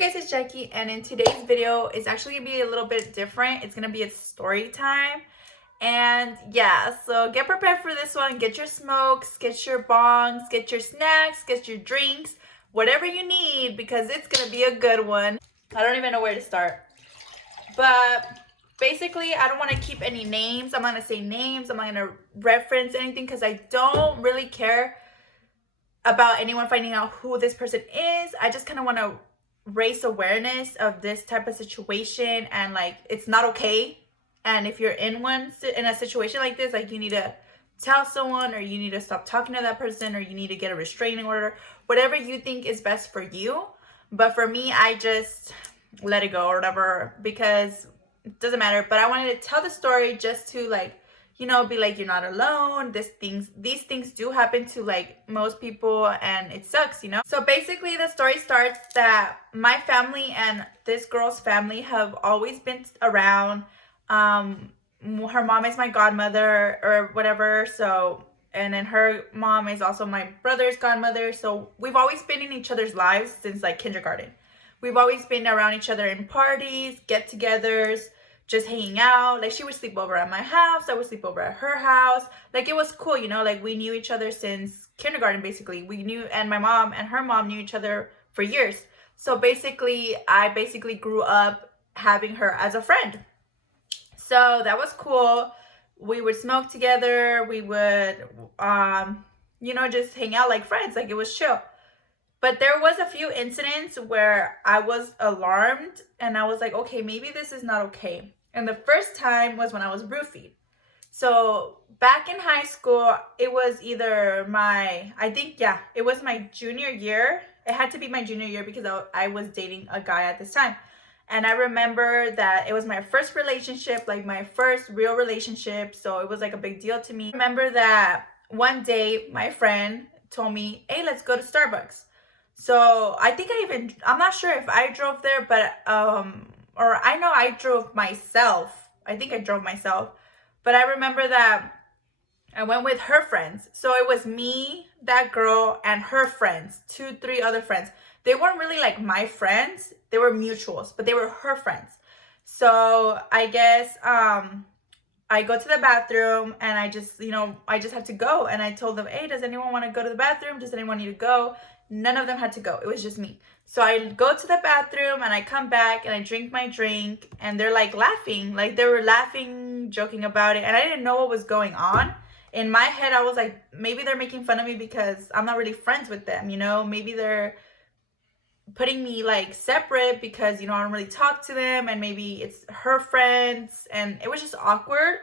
guys, it's Jackie, and in today's video it's actually gonna be a little bit different. It's gonna be a story time. And yeah, so get prepared for this one. Get your smokes, get your bongs, get your snacks, get your drinks, whatever you need, because it's gonna be a good one. I don't even know where to start, but basically I don't want to keep any names. I'm not gonna say names, I'm not gonna reference anything because I don't really care about anyone finding out who this person is. I just kind of want to raise awareness of this type of situation, and like, it's not okay. And if you're in a situation like this, like, you need to tell someone, or you need to stop talking to that person, or you need to get a restraining order, whatever you think is best for you. But for me, I just let it go or whatever, because it doesn't matter. But I wanted to tell the story just to, like, you know, be like, you're not alone. These things do happen to like most people, and it sucks, you know. So basically the story starts that my family and this girl's family have always been around. Her mom is my godmother or whatever, so, and then her mom is also my brother's godmother. So we've always been in each other's lives since like kindergarten. We've always been around each other in parties, get-togethers, just hanging out. Like, she would sleep over at my house, I would sleep over at her house. Like, it was cool, you know. Like, we knew each other since kindergarten, basically. We knew, and my mom and her mom knew each other for years. So basically, I basically grew up having her as a friend. So that was cool. We would smoke together. We would, you know, just hang out like friends. Like, it was chill. But there was a few incidents where I was alarmed, and I was like, okay, maybe this is not okay. And the first time was when I was roofied. So back in high school, it was either it was my junior year. It had to be my junior year because I was dating a guy at this time. And I remember that it was my first relationship, like my first real relationship. So it was like a big deal to me. I remember that one day my friend told me, hey, let's go to Starbucks. So I'm not sure if I drove there, but or I know I drove myself. I think I drove myself. But I remember that I went with her friends. So it was me, that girl, and her friends, 3 other friends. They weren't really like my friends. They were mutuals, but they were her friends. So I guess I go to the bathroom, and I just had to go. And I told them, hey, does anyone want to go to the bathroom? Does anyone need to go? None of them had to go. It was just me. So I go to the bathroom, and I come back, and I drink my drink, and they're like laughing. Like, they were laughing, joking about it. And I didn't know what was going on. In my head, I was like, maybe they're making fun of me because I'm not really friends with them, you know? Maybe they're putting me like separate because, you know, I don't really talk to them, and maybe it's her friends. And it was just awkward.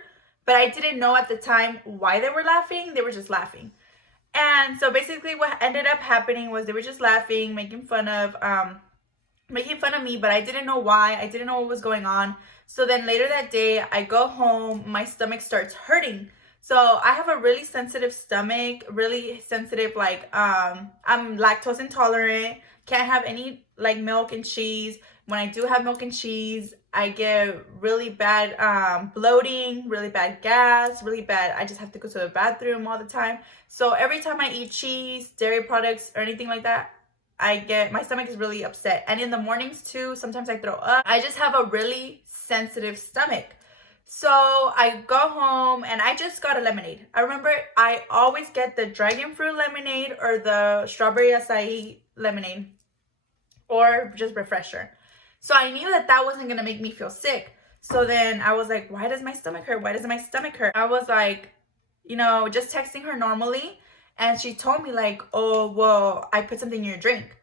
But I didn't know at the time why they were laughing. They were just laughing. And so basically what ended up happening was they were just laughing, making fun of me, but I didn't know why. I didn't know what was going on. So then later that day, I go home, my stomach starts hurting. So I have a really sensitive stomach, really sensitive, like, I'm lactose intolerant, can't have any like milk and cheese. When I do have milk and cheese, I get really bad bloating, really bad gas, really bad. I just have to go to the bathroom all the time. So every time I eat cheese, dairy products, or anything like that, my stomach is really upset. And in the mornings too, sometimes I throw up. I just have a really sensitive stomach. So I go home, and I just got a lemonade. I remember I always get the dragon fruit lemonade or the strawberry acai lemonade, or just refresher. So I knew that wasn't gonna make me feel sick. So then I was like, why does my stomach hurt? Why does my stomach hurt? I was like, you know, just texting her normally. And she told me like, oh, well, I put something in your drink.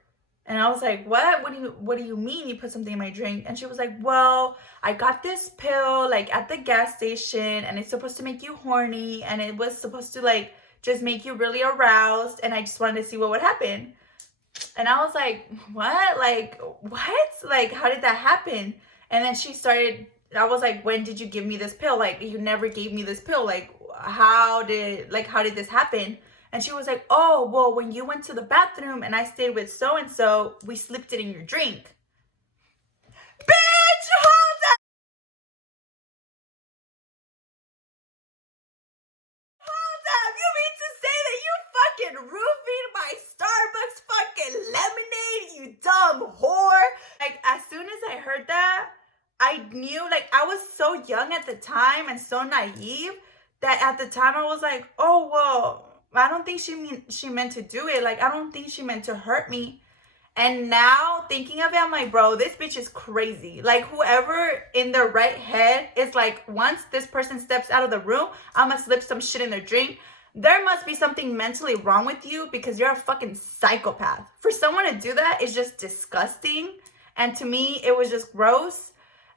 And I was like, what? What do you mean you put something in my drink? And she was like, well, I got this pill like at the gas station, and it's supposed to make you horny, and it was supposed to like just make you really aroused, and I just wanted to see what would happen. And I was like, what? Like, what? Like, how did that happen? And then I was like, when did you give me this pill? Like, you never gave me this pill. Like, how did this happen? And she was like, oh, well, when you went to the bathroom and I stayed with so-and-so, we slipped it in your drink. Bitch, hold up! Hold up! You mean to say that you fucking roofied my Starbucks fucking lemonade, you dumb whore? Like, I knew, like, I was so young at the time and so naive that at the time I was like, oh, well, I don't think she meant to do it. Like, I don't think she meant to hurt me. And now thinking of it, I'm like, bro, this bitch is crazy. Like, whoever in their right head is like, once this person steps out of the room, I'm gonna slip some shit in their drink. There must be something mentally wrong with you because you're a fucking psychopath. For someone to do that is just disgusting. And to me, it was just gross.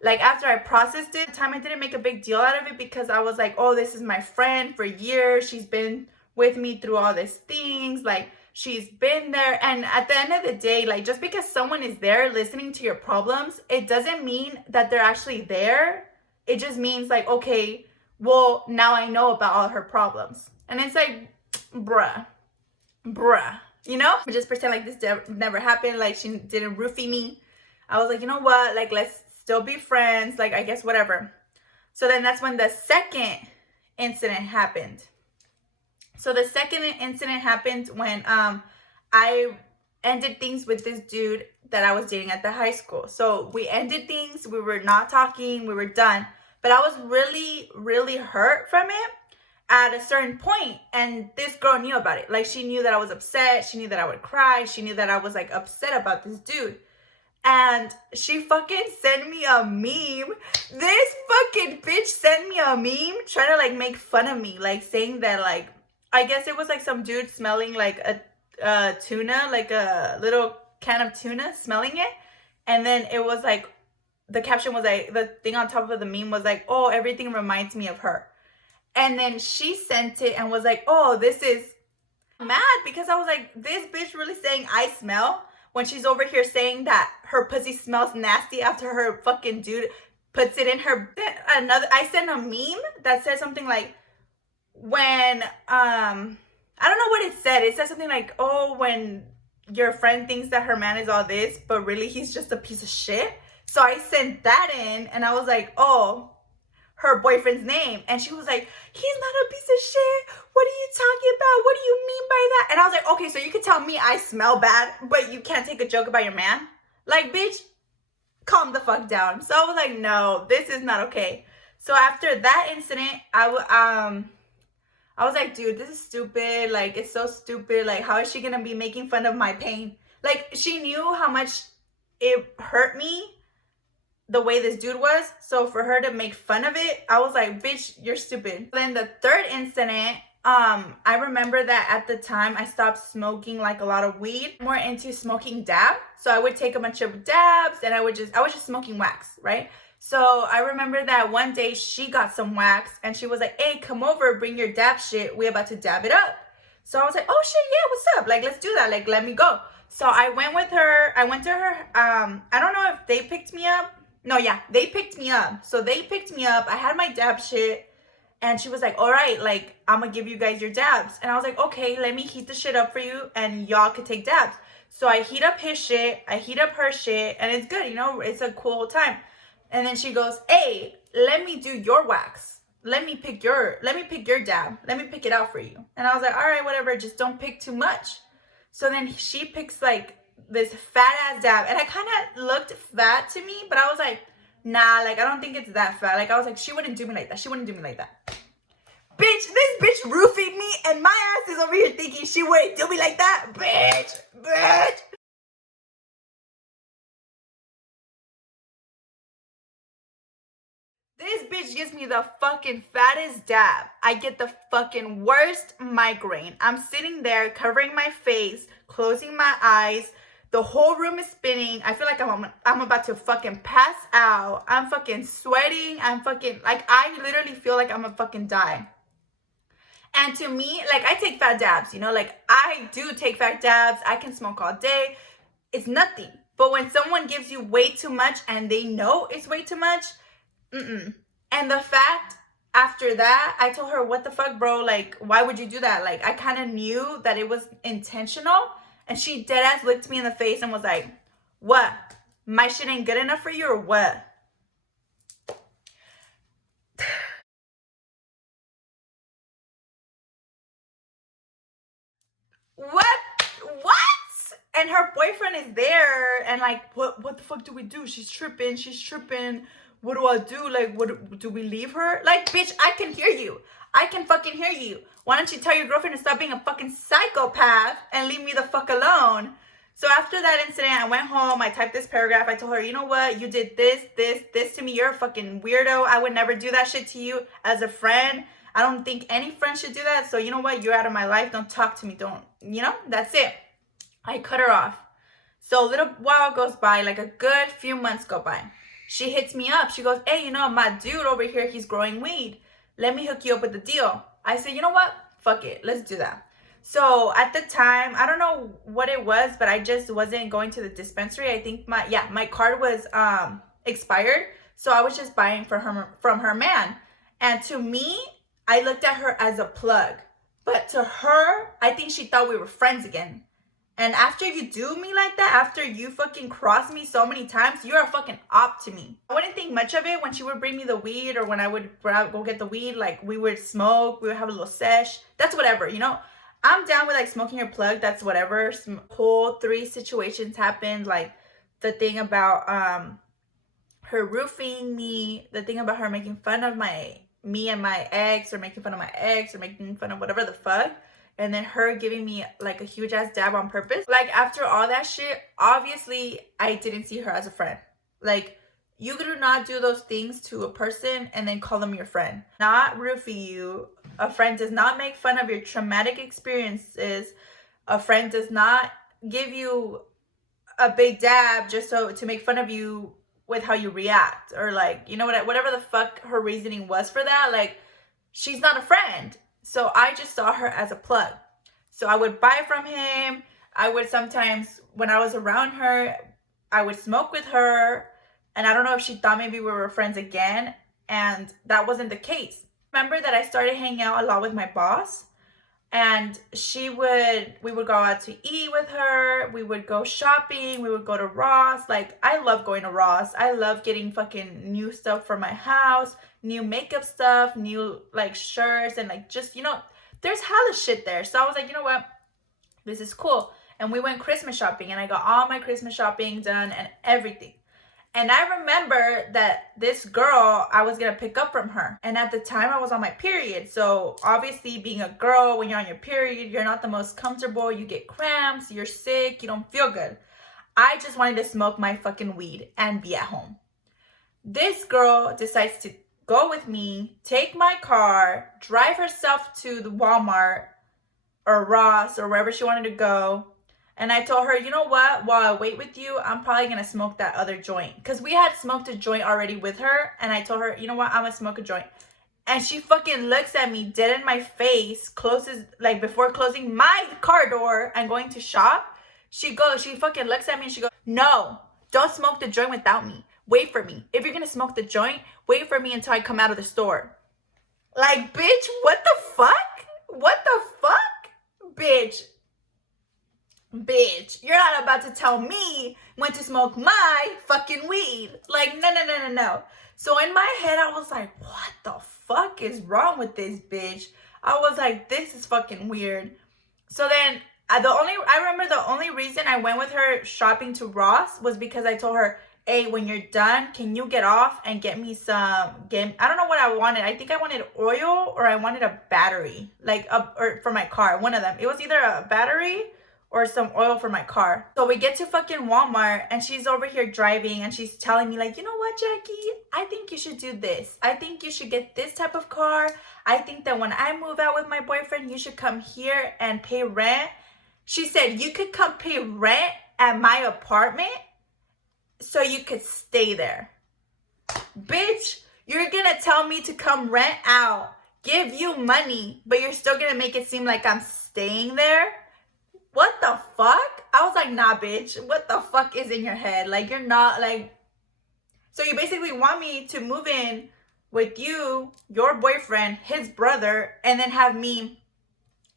Like, after I processed it, at the time I didn't make a big deal out of it because I was like, oh, this is my friend for years. She's been with me through all these things. Like, she's been there. And at the end of the day, like, just because someone is there listening to your problems, it doesn't mean that they're actually there. It just means like, okay, well, now I know about all her problems. And it's like, bruh, you know? Just pretend like this never happened. Like, she didn't roofie me. I was like, you know what? Like, let's still be friends. Like, I guess whatever. So then that's when the second incident happened. So the second incident happened when I ended things with this dude that I was dating at the high school. So we ended things. We were not talking. We were done. But I was really, really hurt from it at a certain point. And this girl knew about it. Like, she knew that I was upset. She knew that I would cry. She knew that I was, like, upset about this dude. And she fucking sent me a meme. This fucking bitch sent me a meme trying to, like, make fun of me. Like, saying that, like, I guess it was, like, some dude smelling, like, a tuna. Like, a little can of tuna, smelling it. And then it was, like, the caption was, like, the thing on top of the meme was, like, oh, everything reminds me of her. And then she sent it and was like, oh, this is mad because I was like, this bitch really saying I smell when she's over here saying that her pussy smells nasty after her fucking dude puts it in her. I sent a meme that said something like, when, I don't know what it said. It said something like, oh, when your friend thinks that her man is all this, but really he's just a piece of shit. So I sent that in and I was like, oh, her boyfriend's name. And she was like, he's not a piece of shit. What are you talking about? What do you mean by that? And I was like, okay, so you can tell me I smell bad, but you can't take a joke about your man? Like, bitch, calm the fuck down. So I was like, no, this is not okay. So after that incident, I was like, dude, this is stupid. Like, it's so stupid. Like, how is she gonna be making fun of my pain? Like, she knew how much it hurt me the way this dude was. So for her to make fun of it, I was like, bitch, you're stupid. Then the third incident, I remember that at the time I stopped smoking like a lot of weed, more into smoking dab. So I would take a bunch of dabs and I was just smoking wax, right? So I remember that one day she got some wax and she was like, hey, come over, bring your dab shit. We about to dab it up. So I was like, oh shit, yeah, what's up? Like, let's do that. Like, let me go. So I went with her. I went to her. I don't know if they picked me up. No, yeah, they picked me up. So they picked me up. I had my dab shit. And she was like, all right, like, I'm going to give you guys your dabs. And I was like, okay, let me heat the shit up for you. And y'all could take dabs. So I heat up his shit. I heat up her shit. And it's good, you know, it's a cool time. And then she goes, hey, let me do your wax. Let me pick your dab. Let me pick it out for you. And I was like, all right, whatever. Just don't pick too much. So then she picks, like, this fat ass dab, and I kind of looked fat to me, but I was like, nah, like, I don't think it's that fat. Like, I was like, she wouldn't do me like that. She wouldn't do me like that. Bitch, this bitch roofied me, and my ass is over here thinking she wouldn't do me like that. Bitch. This bitch gives me the fucking fattest dab. I get the fucking worst migraine. I'm sitting there covering my face, closing my eyes. The whole room is spinning. I feel like I'm about to fucking pass out. I'm fucking sweating. I'm fucking, like, I literally feel like I'm gonna fucking die. And to me, like, I take fat dabs, you know? Like, I do take fat dabs. I can smoke all day. It's nothing. But when someone gives you way too much and they know it's way too much, And the fact, after that, I told her, what the fuck, bro? Like, why would you do that? Like, I kind of knew that it was intentional. And she deadass looked me in the face and was like, what? My shit ain't good enough for you or what? What? And her boyfriend is there. And like, what the fuck do we do? She's tripping. what do I do? Like, what do we leave her? Like, bitch, I can hear you. I can fucking hear you. Why don't you tell your girlfriend to stop being a fucking psychopath and leave me the fuck alone? So after that incident, I went home. I typed this paragraph. I told her, you know what? You did this to me. You're a fucking weirdo. I would never do that shit to you as a friend. I don't think any friend should do that. So you know what? You're out of my life. Don't talk to me. Don't, you know? That's it. I cut her off. So a little while goes by, like a good few months go by. She hits me up. She goes, hey, you know, my dude over here, he's growing weed. Let me hook you up with the deal. I said, you know what? Fuck it. Let's do that. So at the time, I don't know what it was, but I just wasn't going to the dispensary. I think my card was expired. So I was just buying from her man. And to me, I looked at her as a plug. But to her, I think she thought we were friends again. And after you do me like that, after you fucking cross me so many times, you're a fucking op to me. I wouldn't think much of it when she would bring me the weed or when I would go get the weed. Like, we would smoke, we would have a little sesh. That's whatever, you know? I'm down with, like, smoking your plug. That's whatever. Some whole 3 situations happened. Like, the thing about her roofing me. The thing about her making fun of me and my ex. Or making fun of my ex. Or making fun of whatever the fuck. And then her giving me like a huge ass dab on purpose. Like, after all that shit, obviously I didn't see her as a friend. Like, you do not do those things to a person and then call them your friend. Not roofie you. A friend does not make fun of your traumatic experiences. A friend does not give you a big dab just so to make fun of you with how you react. Or like, you know what, whatever the fuck her reasoning was for that. Like, she's not a friend. So I just saw her as a plug. So I would buy from him. I would sometimes, when I was around her, I would smoke with her. And I don't know if she thought maybe we were friends again. And that wasn't the case. Remember that I started hanging out a lot with my boss. And we would go out to eat with her. We would go shopping. We would go to Ross. Like, I love going to Ross. I love getting fucking new stuff for my house, new makeup stuff, new like shirts, and like just, you know, there's hella shit there. So I was like, you know what? This is cool. And we went Christmas shopping and I got all my Christmas shopping done and everything. And I remember that this girl, I was going to pick up from her. And at the time, I was on my period. So obviously, being a girl, when you're on your period, you're not the most comfortable. You get cramps, you're sick, you don't feel good. I just wanted to smoke my fucking weed and be at home. This girl decides to go with me, take my car, drive herself to the Walmart or Ross or wherever she wanted to go. And I told her, you know what? While I wait with you, I'm probably going to smoke that other joint. Because we had smoked a joint already with her. And I told her, you know what? I'm going to smoke a joint. And she fucking looks at me dead in my face, closes, like before closing my car door and going to shop. She fucking looks at me and she goes, no, don't smoke the joint without me. Wait for me. If you're going to smoke the joint, wait for me until I come out of the store. Like, bitch, what the fuck? What the fuck? Bitch, you're not about to tell me when to smoke my fucking weed. Like, no. So in my head, I was like, what the fuck is wrong with this bitch? I was like, this is fucking weird. So then, I remember the only reason I went with her shopping to Ross was because I told her, hey, when you're done, can you get off and get me I don't know what I wanted. I think I wanted oil or I wanted a battery, or for my car, one of them. It was either a battery or some oil for my car. So we get to fucking Walmart and she's over here driving and she's telling me like, you know what, Jackie? I think you should do this. I think you should get this type of car. I think that when I move out with my boyfriend, you should come here and pay rent. She said, you could come pay rent at my apartment so you could stay there. Bitch, you're gonna tell me to come rent out, give you money, but you're still gonna make it seem like I'm staying there? What the fuck? I was like, nah, bitch. What the fuck is in your head? Like, you're not, like... So you basically want me to move in with you, your boyfriend, his brother, and then have me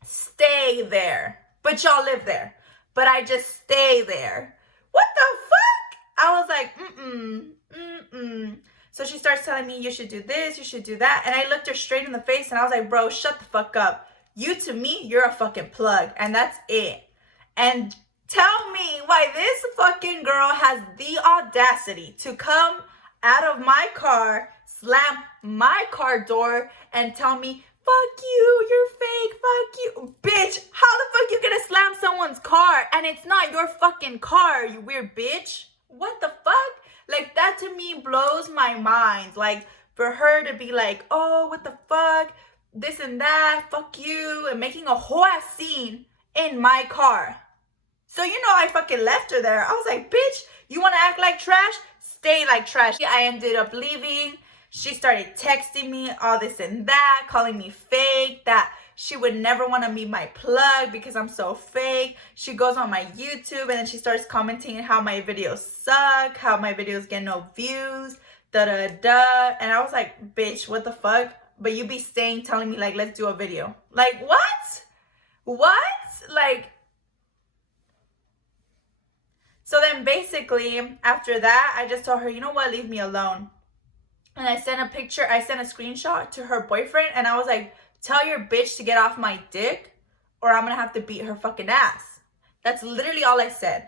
stay there. But y'all live there. But I just stay there. What the fuck? I was like, So she starts telling me, you should do this, you should do that. And I looked her straight in the face and I was like, bro, shut the fuck up. You, to me, you're a fucking plug. And that's it. And tell me why this fucking girl has the audacity to come out of my car, slam my car door, and tell me, fuck you, you're fake, fuck you. Bitch, how the fuck you gonna slam someone's car and it's not your fucking car, you weird bitch? What the fuck? Like, that to me blows my mind. Like, for her to be like, oh, what the fuck, this and that, fuck you, and making a whole ass scene in my car. So, you know, I fucking left her there. I was like, bitch, you want to act like trash? Stay like trash. I ended up leaving. She started texting me all this and that, calling me fake, that she would never want to be my plug because I'm so fake. She goes on my YouTube and then she starts commenting how my videos suck, how my videos get no views, da-da-da. And I was like, bitch, what the fuck? But you be staying telling me, like, let's do a video. Like, what? What? Like... So then basically, after that, I just told her, you know what, leave me alone. And I sent a screenshot to her boyfriend, and I was like, tell your bitch to get off my dick, or I'm gonna have to beat her fucking ass. That's literally all I said.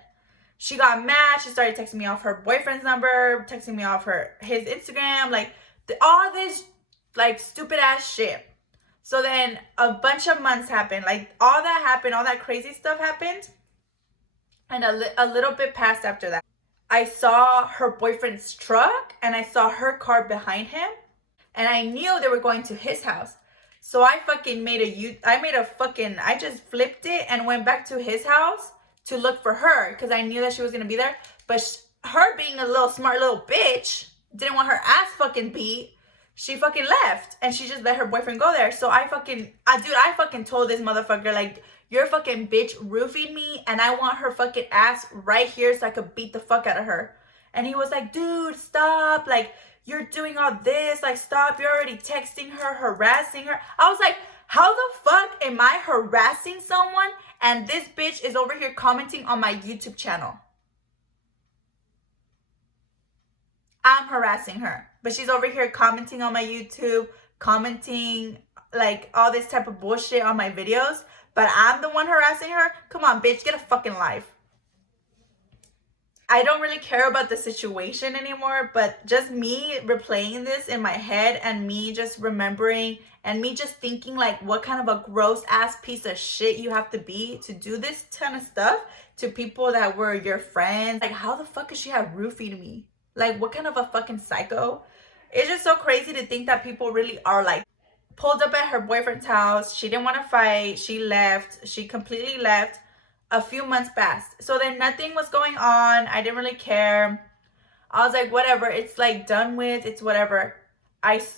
She got mad. She started texting me off her boyfriend's number, texting me off his Instagram, like, all this, like, stupid ass shit. So then a bunch of months happened. Like, all that happened, all that crazy stuff happened. And a little bit passed after that. I saw her boyfriend's truck and I saw her car behind him. And I knew they were going to his house. So I fucking I just flipped it and went back to his house to look for her. Because I knew that she was going to be there. But her being a little smart little bitch, didn't want her ass fucking beat. She fucking left. And she just let her boyfriend go there. So I fucking told this motherfucker, like, your fucking bitch roofied me and I want her fucking ass right here so I could beat the fuck out of her. And he was like, dude, stop. Like, you're doing all this. Like, stop. You're already texting her, harassing her. I was like, how the fuck am I harassing someone and this bitch is over here commenting on my YouTube channel? I'm harassing her, but she's over here commenting on my YouTube, commenting like all this type of bullshit on my videos. But I'm the one harassing her? Come on, bitch, get a fucking life. I don't really care about the situation anymore, but just me replaying this in my head and me just remembering and me just thinking, like, what kind of a gross ass piece of shit you have to be to do this kind of stuff to people that were your friends. Like, how the fuck could she have roofied me? Like, what kind of a fucking psycho? It's just so crazy to think that people really are like. Pulled up at her boyfriend's house. She didn't want to fight. She left. She completely left. A few months passed. So then nothing was going on. I didn't really care. I was like, whatever. It's like done with. It's whatever. It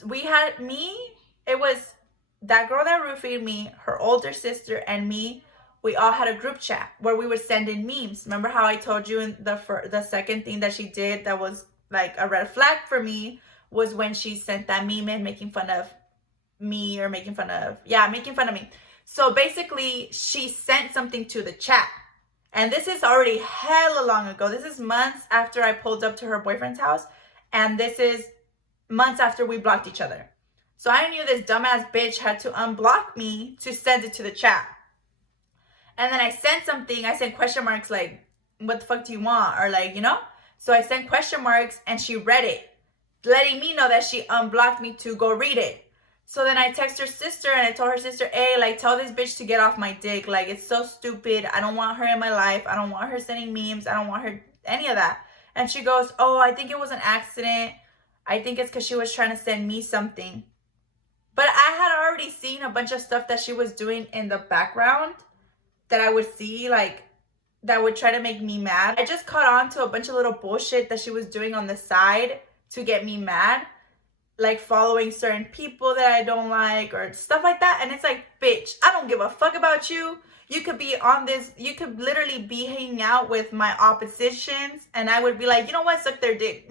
was that girl that roofied me, her older sister, and me. We all had a group chat where we would send in memes. Remember how I told you in the second thing that she did that was like a red flag for me was when she sent that meme in making fun of me or making fun of me. So basically she sent something to the chat, and this is already hella long ago. This is months after I pulled up to her boyfriend's house, and this is months after we blocked each other. So I knew this dumbass bitch had to unblock me to send it to the chat. And then I sent question marks, like, what the fuck do you want? Or like, you know? So I sent question marks and she read it, letting me know that she unblocked me to go read it. So then I text her sister and I told her sister, hey, like, tell this bitch to get off my dick. Like, it's so stupid. I don't want her in my life. I don't want her sending memes. I don't want her any of that. And she goes, oh, I think it was an accident. I think it's because she was trying to send me something. But I had already seen a bunch of stuff that she was doing in the background that I would see, like, that would try to make me mad. I just caught on to a bunch of little bullshit that she was doing on the side to get me mad. Like following certain people that I don't like or stuff like that. And it's like, bitch, I don't give a fuck about you. You could be on this, you could literally be hanging out with my oppositions and I would be like, you know what, suck their dick.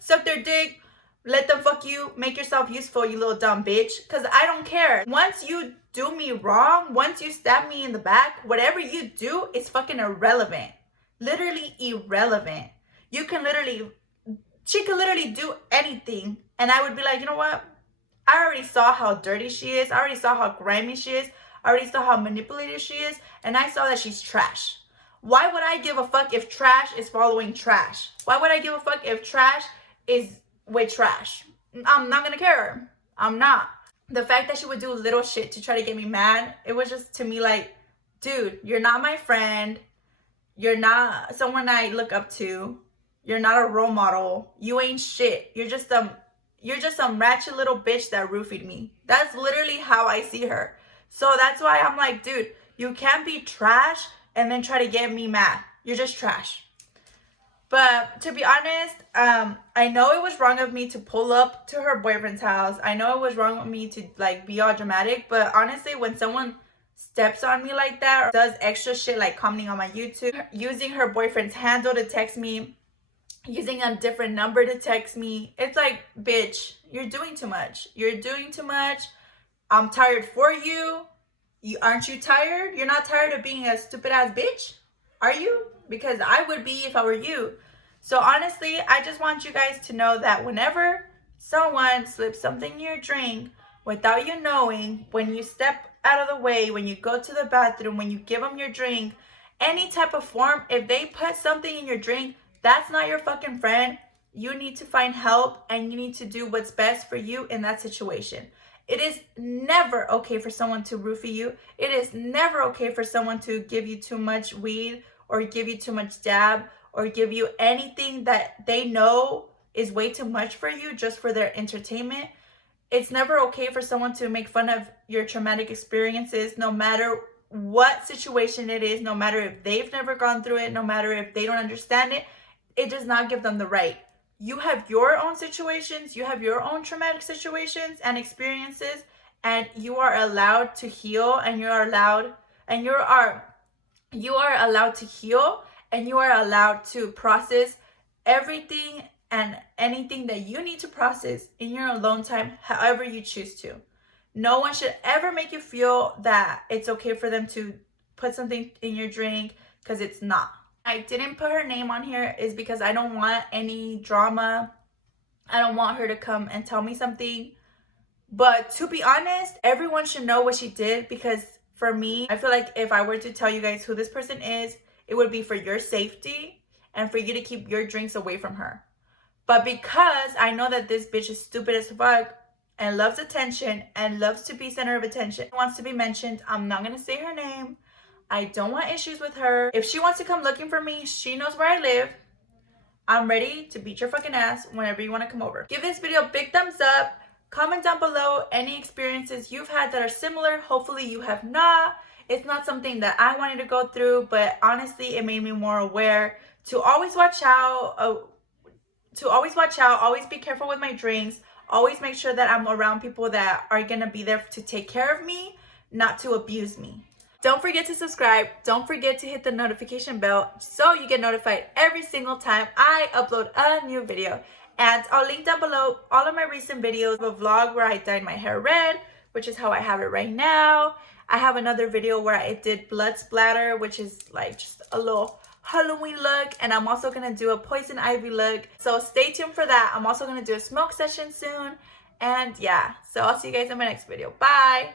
Suck their dick, let them fuck you, make yourself useful, you little dumb bitch. Because I don't care. Once you do me wrong, once you stab me in the back, whatever you do is fucking irrelevant. Literally irrelevant. She could literally do anything. And I would be like, you know what? I already saw how dirty she is. I already saw how grimy she is. I already saw how manipulative she is. And I saw that she's trash. Why would I give a fuck if trash is following trash? Why would I give a fuck if trash is with trash. I'm not gonna care. I'm not. The fact that she would do little shit to try to get me mad, it was just to me like, dude, you're not my friend. You're not someone I look up to. You're not a role model. You ain't shit. You're just some ratchet little bitch that roofied me. That's literally how I see her. So that's why I'm like, dude, you can't be trash and then try to get me mad. You're just trash. But to be honest, I know it was wrong of me to pull up to her boyfriend's house. I know it was wrong of me to like be all dramatic. But honestly, when someone steps on me like that or does extra shit like commenting on my YouTube, using her boyfriend's handle to text me, using a different number to text me, it's like, bitch, you're doing too much. You're doing too much. I'm tired for you. Aren't you tired? You're not tired of being a stupid ass bitch? Are you? Because I would be if I were you. So honestly, I just want you guys to know that whenever someone slips something in your drink without you knowing, when you step out of the way, when you go to the bathroom, when you give them your drink, any type of form, if they put something in your drink, that's not your fucking friend. You need to find help and you need to do what's best for you in that situation. It is never okay for someone to roofie you. It is never okay for someone to give you too much weed or give you too much dab or give you anything that they know is way too much for you just for their entertainment. It's never okay for someone to make fun of your traumatic experiences, no matter what situation it is, no matter if they've never gone through it, no matter if they don't understand it. It does not give them the right. You have your own situations, you have your own traumatic situations and experiences, and you are allowed to heal, and you are allowed to heal, and you are allowed to process everything and anything that you need to process in your alone time, however you choose to. No one should ever make you feel that it's okay for them to put something in your drink, because it's not. I didn't put her name on here is because I don't want any drama. I don't want her to come and tell me something. But to be honest, everyone should know what she did, because for me, I feel like if I were to tell you guys who this person is, it would be for your safety and for you to keep your drinks away from her. But because I know that this bitch is stupid as fuck and loves attention and loves to be center of attention, wants to be mentioned, I'm not going to say her name. I don't want issues with her. If she wants to come looking for me, she knows where I live. I'm ready to beat your fucking ass whenever you want to come over. Give this video a big thumbs up. Comment down below any experiences you've had that are similar. Hopefully you have not. It's not something that I wanted to go through, but honestly, it made me more aware to always watch out. Always be careful with my drinks. Always make sure that I'm around people that are going to be there to take care of me, not to abuse me. Don't forget to subscribe. Don't forget to hit the notification bell so you get notified every single time I upload a new video. And I'll link down below all of my recent videos. A vlog where I dyed my hair red, which is how I have it right now. I have another video where I did blood splatter, which is like just a little Halloween look. And I'm also going to do a poison ivy look. So stay tuned for that. I'm also going to do a smoke session soon. And yeah, so I'll see you guys in my next video. Bye.